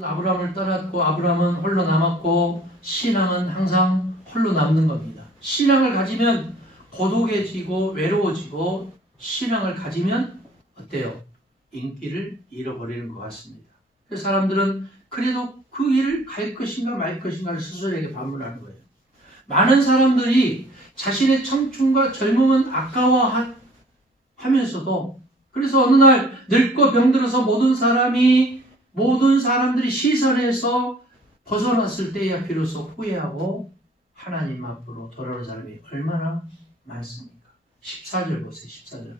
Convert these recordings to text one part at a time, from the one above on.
아브라함을 떠났고 아브라함은 홀로 남았고 신앙은 항상 홀로 남는 겁니다. 신앙을 가지면 고독해지고 외로워지고 신앙을 가지면 어때요? 인기를 잃어버리는 것 같습니다. 그래서 사람들은 그래도 그 일을 갈 것인가 말 것인가를 스스로에게 반문하는 거예요. 많은 사람들이 자신의 청춘과 젊음은 아까워하면서도 그래서 어느 날 늙고 병들어서 모든 사람들이 시선에서 벗어났을 때야 비로소 후회하고 하나님 앞으로 돌아오는 사람이 얼마나 많습니까? 14절 보세요. 14절.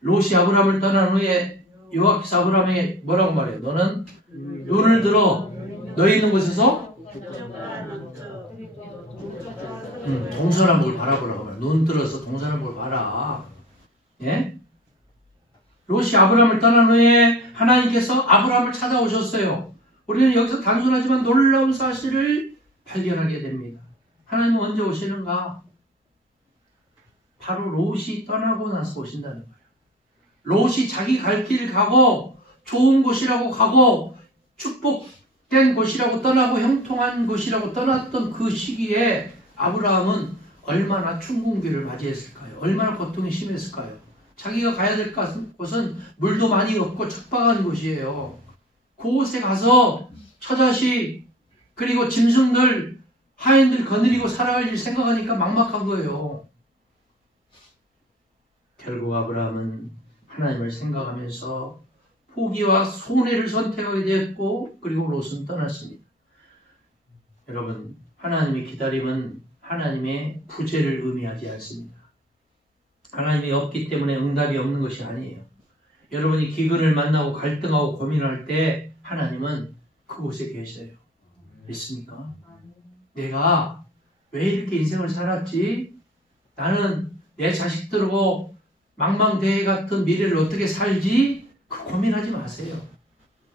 롯이 아브라함을 떠난 후에 여호와께서 아브라함에게 뭐라고 말해요? 너는 눈을 들어 너희 있는 곳에서 동서남북을 바라보라고 말해요. 눈 들어서 동서남북을 봐라. 예? 롯이 아브라함을 떠난 후에 하나님께서 아브라함을 찾아오셨어요. 우리는 여기서 단순하지만 놀라운 사실을 발견하게 됩니다. 하나님은 언제 오시는가? 바로 롯이 떠나고 나서 오신다는 거예요. 롯이 자기 갈 길을 가고 좋은 곳이라고 가고 축복된 곳이라고 떠나고 형통한 곳이라고 떠났던 그 시기에 아브라함은 얼마나 충궁기를 맞이했을까요? 얼마나 고통이 심했을까요? 자기가 가야 될 곳은 물도 많이 없고 척박한 곳이에요. 그곳에 가서 처자식 그리고 짐승들 하인들 거느리고 살아갈 일 생각하니까 막막한 거예요. 결국 아브라함은 하나님을 생각하면서 포기와 손해를 선택하게 되었고 그리고 롯은 떠났습니다. 여러분, 하나님의 기다림은 하나님의 부재를 의미하지 않습니다. 하나님이 없기 때문에 응답이 없는 것이 아니에요. 여러분이 기근을 만나고 갈등하고 고민할 때 하나님은 그곳에 계셔요. 믿습니까? 내가 왜 이렇게 인생을 살았지? 나는 내 자식들하고 망망대해 같은 미래를 어떻게 살지? 그 고민하지 마세요.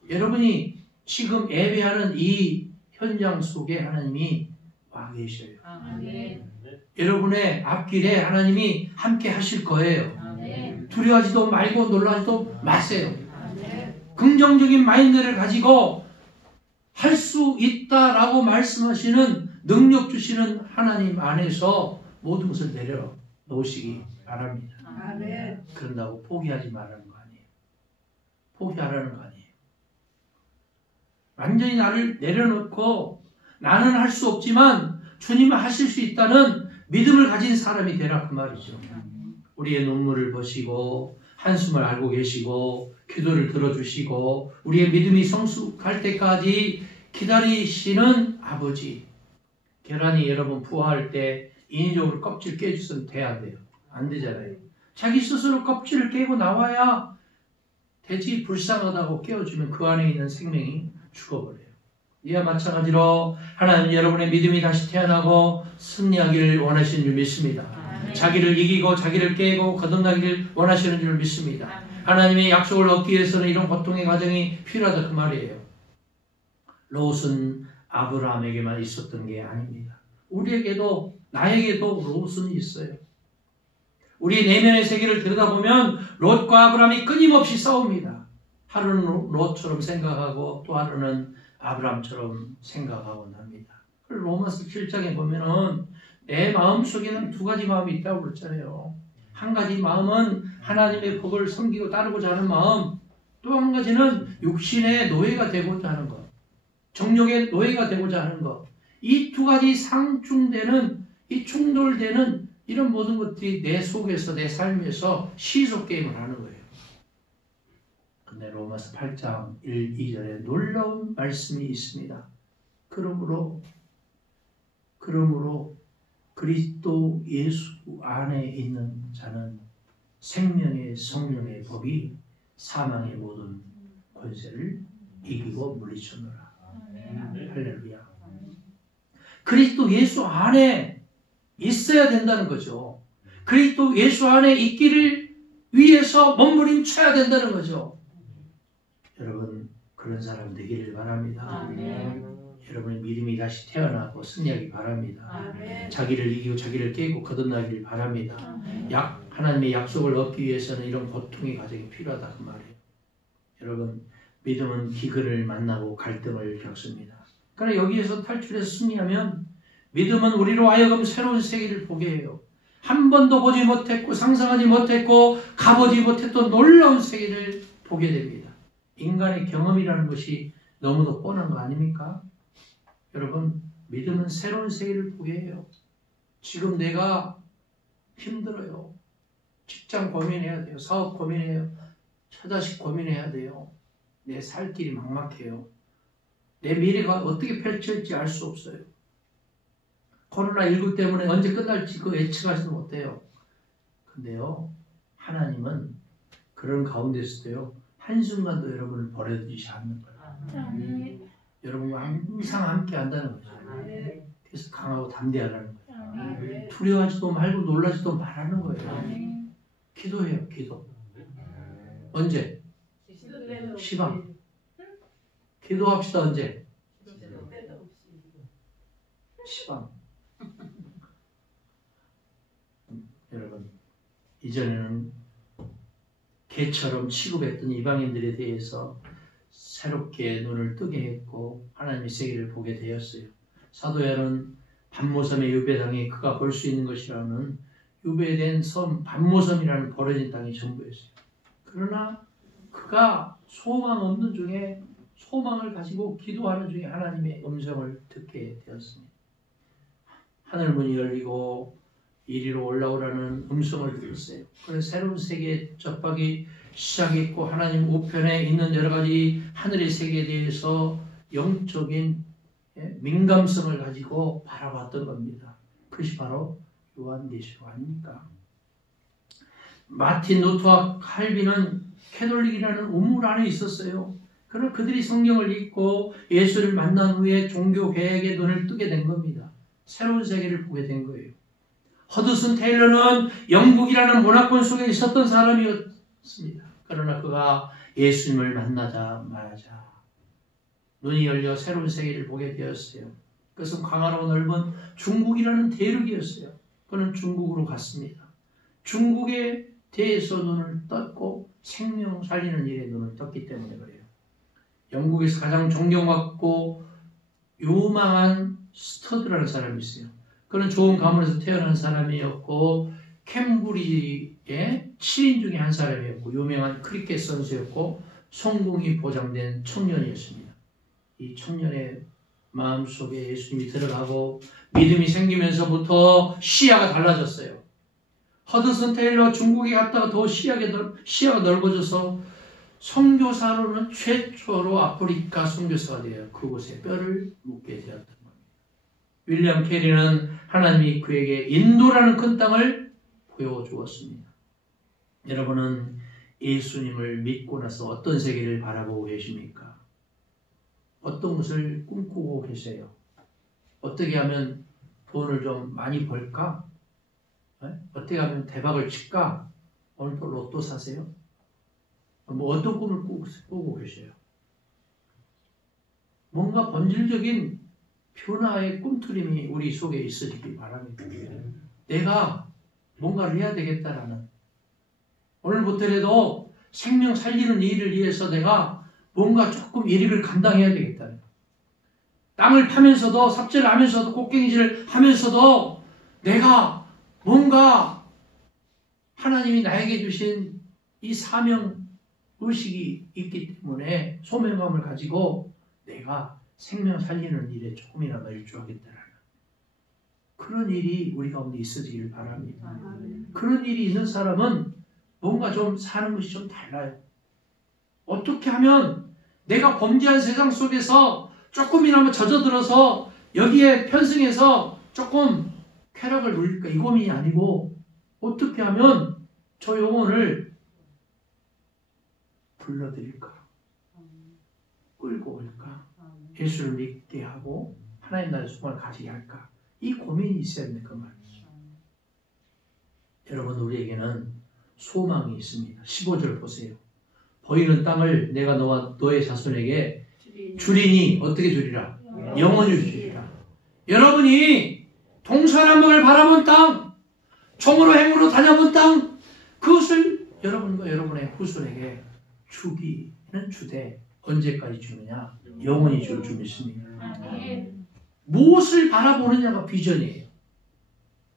여러분이 지금 예배하는 이 현장 속에 하나님이 와 계셔요. 아멘. 여러분의 앞길에 하나님이 함께 하실 거예요. 아멘. 두려워하지도 말고 놀라지도 마세요. 아멘. 긍정적인 마인드를 가지고 할 수 있다라고 말씀하시는 능력 주시는 하나님 안에서 모든 것을 내려놓으시기 바랍니다. 아멘. 그런다고 포기하지 말라는 거 아니에요. 포기하라는 거 아니에요. 완전히 나를 내려놓고 나는 할 수 없지만 주님은 하실 수 있다는 믿음을 가진 사람이 되라 그 말이죠. 우리의 눈물을 보시고 한숨을 알고 계시고 기도를 들어주시고 우리의 믿음이 성숙할 때까지 기다리시는 아버지. 계란이 여러분 부화할 때 인위적으로 껍질 깨주면 돼야 돼요? 안 되잖아요. 자기 스스로 껍질을 깨고 나와야 되지. 불쌍하다고 깨워주면 그 안에 있는 생명이 죽어버려요. 이와 마찬가지로 하나님 여러분의 믿음이 다시 태어나고 승리하기를 원하시는 줄 믿습니다. 아멘. 자기를 이기고 자기를 깨고 거듭나기를 원하시는 줄 믿습니다. 아멘. 하나님의 약속을 얻기 위해서는 이런 고통의 과정이 필요하다 그 말이에요. 롯은 아브라함에게만 있었던 게 아닙니다. 우리에게도 나에게도 롯은 있어요. 우리 내면의 세계를 들여다보면 롯과 아브라함이 끊임없이 싸웁니다. 하루는 롯처럼 생각하고 또 하루는 아브라함처럼 생각하곤 합니다. 로마서 7장에 보면은 내 마음속에는 두 가지 마음이 있다고 그랬잖아요. 한 가지 마음은 하나님의 법을 섬기고 따르고자 하는 마음, 또 한 가지는 육신의 노예가 되고자 하는 것, 정욕의 노예가 되고자 하는 것. 이 두 가지 상충되는, 이 충돌되는 이런 모든 것들이 내 속에서 내 삶에서 시속 게임을 하는 거예요. 근데 로마서 8장 1, 2절에 놀라운 말씀이 있습니다. 그러므로 그리스도 예수 안에 있는 자는 생명의 성령의 법이 사망의 모든 권세를 이기고 물리쳤노라. 할렐루야. 그리스도 예수 안에 있어야 된다는 거죠. 그리스도 예수 안에 있기를 위해서 몸부림쳐야 된다는 거죠. 여러분 그런 사람 되기를 바랍니다. 아멘. 여러분의 믿음이 다시 태어나고 승리하기 바랍니다. 아멘. 자기를 이기고 자기를 깨고 거듭나기를 바랍니다. 아멘. 하나님의 약속을 얻기 위해서는 이런 고통의 과정이 필요하다 그 말이에요. 여러분 믿음은 기근을 만나고 갈등을 겪습니다. 그러나 여기에서 탈출해서 승리하면 믿음은 우리로 하여금 새로운 세계를 보게 해요. 한 번도 보지 못했고 상상하지 못했고 가보지 못했던 놀라운 세계를 보게 됩니다. 인간의 경험이라는 것이 너무도 뻔한 거 아닙니까? 여러분, 믿음은 새로운 세계를 보게 해요. 지금 내가 힘들어요. 직장 고민해야 돼요. 사업 고민해요. 처자식 고민해야 돼요. 내 살 길이 막막해요. 내 미래가 어떻게 펼쳐질지 알 수 없어요. 코로나19 때문에 언제 끝날지 그 예측하지도 못해요. 근데요, 하나님은 그런 가운데서도요, 한순간도 여러분을 버려두지 않는 거예요. 여러분과 항상 함께 한다는 거죠. 그래서 강하고 담대하라는 거예요. 두려워하지도 말고 놀라지도 말하는 거예요. 기도해요, 기도. 언제? 시방. 기도합시다, 언제? 시방. 여러분, 이전에는 개처럼 취급했던 이방인들에 대해서 새롭게 눈을 뜨게 했고 하나님의 세계를 보게 되었어요. 사도야는 반모섬의 유배당이 그가 볼 수 있는 것이라는 유배된 섬 반모섬이라는 버려진 땅이 전부였어요. 그러나 그가 소망 없는 중에 소망을 가지고 기도하는 중에 하나님의 음성을 듣게 되었습니다. 하늘문이 열리고 이리로 올라오라는 음성을 들었어요. 그래서 새로운 세계에 접하기 시작했고 하나님 우편에 있는 여러 가지 하늘의 세계에 대해서 영적인 민감성을 가지고 바라봤던 겁니다. 그것이 바로 요한계시록 아닙니까? 마틴 루터와 칼빈은 캐톨릭이라는 우물 안에 있었어요. 그러나 그들이 성경을 읽고 예수를 만난 후에 종교 개혁의 눈을 뜨게 된 겁니다. 새로운 세계를 보게 된 거예요. 허드슨 테일러는 영국이라는 문화권 속에 있었던 사람이었습니다. 그러나 그가 예수님을 만나자 마자 눈이 열려 새로운 세계를 보게 되었어요. 그것은 광활하고 넓은 중국이라는 대륙이었어요. 그는 중국으로 갔습니다. 중국에 대해서 눈을 떴고 생명 살리는 일에 눈을 떴기 때문에 그래요. 영국에서 가장 존경받고 유망한 스터드라는 사람이 있어요. 그는 좋은 가문에서 태어난 사람이었고 캠브리지의 7인 중에 한 사람이었고 유명한 크리켓 선수였고 성공이 보장된 청년이었습니다. 이 청년의 마음속에 예수님이 들어가고 믿음이 생기면서부터 시야가 달라졌어요. 허드슨 테일러 중국에 갔다가 더 시야가 넓어져서 선교사로는 최초로 아프리카 선교사가 되어 그곳에 뼈를 묻게 되었던 겁니다. 윌리엄 캐리는 하나님이 그에게 인도라는 큰 땅을 보여주었습니다. 여러분은 예수님을 믿고 나서 어떤 세계를 바라보고 계십니까? 어떤 것을 꿈꾸고 계세요? 어떻게 하면 돈을 좀 많이 벌까? 어떻게 하면 대박을 칠까? 오늘 또 로또 사세요? 뭐 어떤 꿈을 꾸고 계세요? 뭔가 본질적인 변화의 꿈틀림이 우리 속에 있으시기 바랍니다. 내가 뭔가를 해야 되겠다라는 오늘부터라도 생명 살리는 일을 위해서 내가 뭔가 조금 일을 감당해야 되겠다. 땅을 파면서도 삽질을 하면서도 곡괭이질을 하면서도 내가 뭔가 하나님이 나에게 주신 이 사명 의식이 있기 때문에 소명감을 가지고 내가 생명 살리는 일에 조금이라도 일조하겠다라는 그런 일이 우리 가운데 있어지길 바랍니다. 그런 일이 있는 사람은 뭔가 좀 사는 것이 좀 달라요. 어떻게 하면 내가 범죄한 세상 속에서 조금이나마 젖어들어서 여기에 편승해서 조금 쾌락을 누릴까 이 고민이 아니고 어떻게 하면 저 영혼을 불러드릴까 끌고 올까 예수를 믿게 하고 하나님 나라의 소망을 가지게 할까 이 고민이 있어야 되는 그 말이죠. 여러분 우리에게는 소망이 있습니다. 15절 보세요. 보이는 땅을 내가 너와 너의 자손에게 주리니 어떻게 주리라? 영원히 주리라. 여러분이 동서남북을 바라본 땅, 종으로 행으로 다녀본 땅 그것을 여러분과 여러분의 후손에게 주기는 주되 언제까지 주느냐? 영원히 줄 줄 믿습니다. 무엇을 바라보느냐가 비전이에요.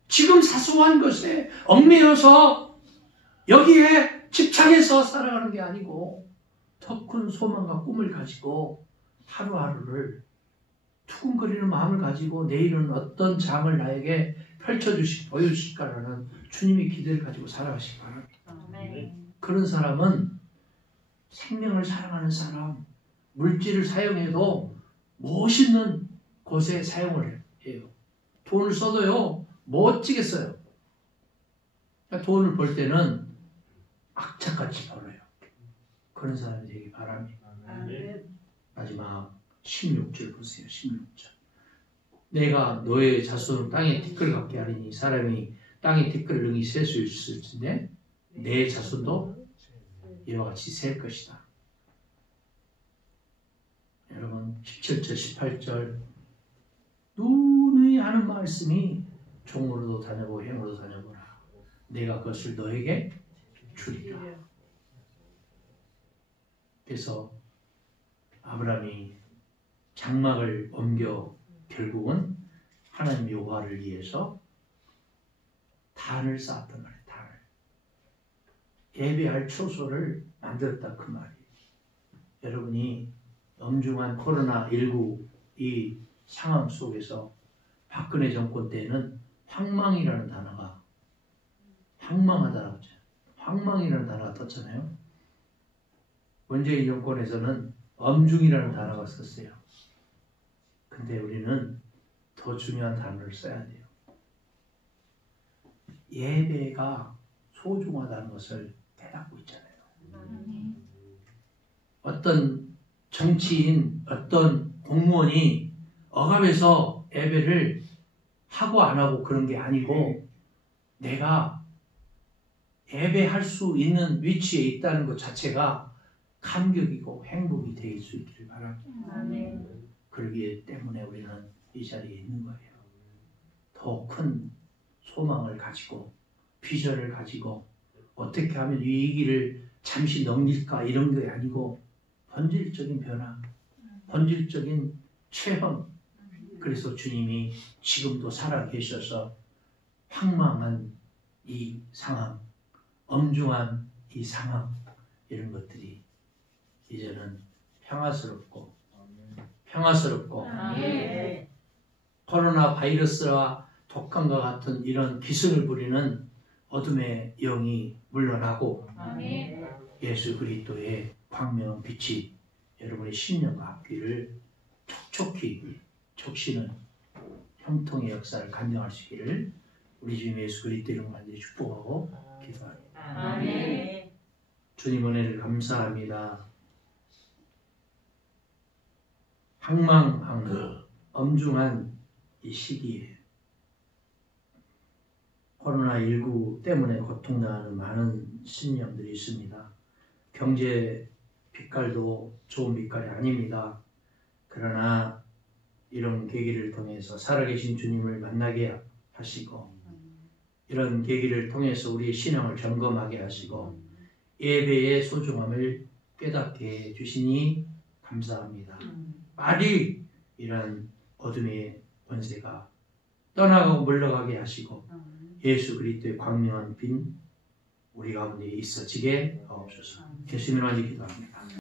지금 사소한 것에 얽매여서 여기에 집착해서 살아가는 게 아니고 더 큰 소망과 꿈을 가지고 하루하루를 투근거리는 마음을 가지고 내일은 어떤 장을 나에게 보여주실까라는 주님의 기대를 가지고 살아가시기 바랍니다. 그런 사람은 생명을 사랑하는 사람, 물질을 사용해도 멋있는 곳에 사용을 해요. 돈을 써도요, 멋지게 써요. 돈을 벌 때는 악착같이 벌어요. 그런 사람이 되기 바랍니다. 마지막 16절 보세요. 16절. 내가 너의 자손은 땅에 티끌 같게 하리니 사람이 땅에 티끌을 능히 셀 수 있을 텐데 내 자손도 이와 같이 셀 것이다. 여러분 17절 18절 누누이 하는 말씀이 종으로도 다녀보고 행으로도 다녀보라. 내가 그것을 너에게 주리라. 그래서 아브라함이 장막을 옮겨 결국은 하나님 여호와를 위해서 단을 쌓았단 말이에요. 단을. 예배할 초소를 만들었다 그 말이에요. 여러분이 엄중한 코로나19 이 상황 속에서 박근혜 정권 때는 황망이라는 단어가 황망하다라고 했잖아요. 황망이라는 단어가 떴잖아요. 문재인 정권에서는 엄중이라는 단어가 썼어요. 근데 우리는 더 중요한 단어를 써야 돼요. 예배가 소중하다는 것을 깨닫고 있잖아요. 어떤 정치인, 어떤 공무원이 억압해서 예배를 하고 안 하고 그런 게 아니고 내가 예배할 수 있는 위치에 있다는 것 자체가 감격이고 행복이 될 수 있기를 바랍니다. 그러기 때문에 우리는 이 자리에 있는 거예요. 더 큰 소망을 가지고 비전을 가지고 어떻게 하면 이 위기를 잠시 넘길까 이런 게 아니고 본질적인 변화, 본질적인 체험. 그래서 주님이 지금도 살아계셔서 황망한 이 상황, 엄중한 이 상황 이런 것들이 이제는 평화스럽고 코로나 바이러스와 독감과 같은 이런 기승을 부리는 어둠의 영이 물러나고 예수 그리스도의 광명한 빛이 여러분의 심령과 앞길을 촉촉히 적시는 형통의 역사를 간증할 수 있기를 우리 주님 예수 그리스도 이름으로 간절히 축복하고 기도합니다. 주님 은혜를 감사합니다. 황망한 엄중한 이 시기에 코로나19 때문에 고통당하는 많은 심령들이 있습니다. 경제 빛깔도 좋은 빛깔이 아닙니다. 그러나 이런 계기를 통해서 살아계신 주님을 만나게 하시고 이런 계기를 통해서 우리의 신앙을 점검하게 하시고 예배의 소중함을 깨닫게 해주시니 감사합니다. 빨리 이런 어둠의 권세가 떠나가고 물러가게 하시고 예수 그리스도의 광명한 빛 우리 가운데 있어지게 하옵소서. 예수님을 기도합니다.